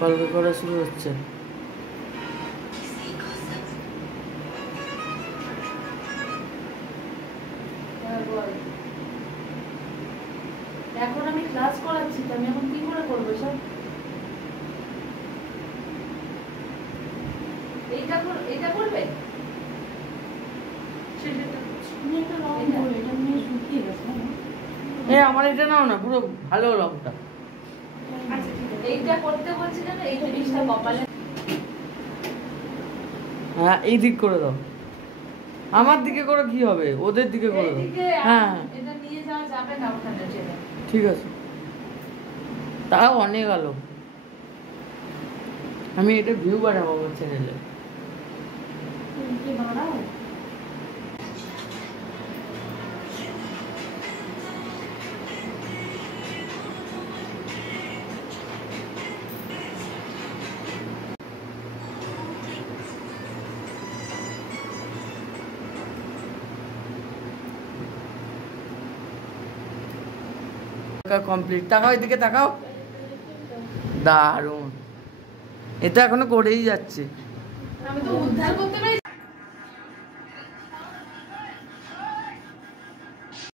কলকে করা শুরু হচ্ছে। এখন আমি ক্লাস করাচ্ছি, তো আমি এখন কি করে করবো সব? এইটা করবে? আমার এটা নাও না, পুরো ভালো রংটা। এইটা করতে বলছি কেন? এই জিনিসটা কপালে। হ্যাঁ, এই দিক করে দাও। আমার দিকে করে কি হবে, ওদের দিকে করে দাও। হ্যাঁ, এটা নিয়ে যাওয়া যাবে না ওখানে ছেড়ে। ঠিক আছে, তাও অনেক আলো। আমি এটা ভিউ বাড়াবো আমার চ্যানেলে। বাড়াও। কমপ্লিট। তাকাও এদিকে, তাকাও। দারুণ, এটা এখনো করেই যাচ্ছে। আমি তো উদ্ধার করতে পারি।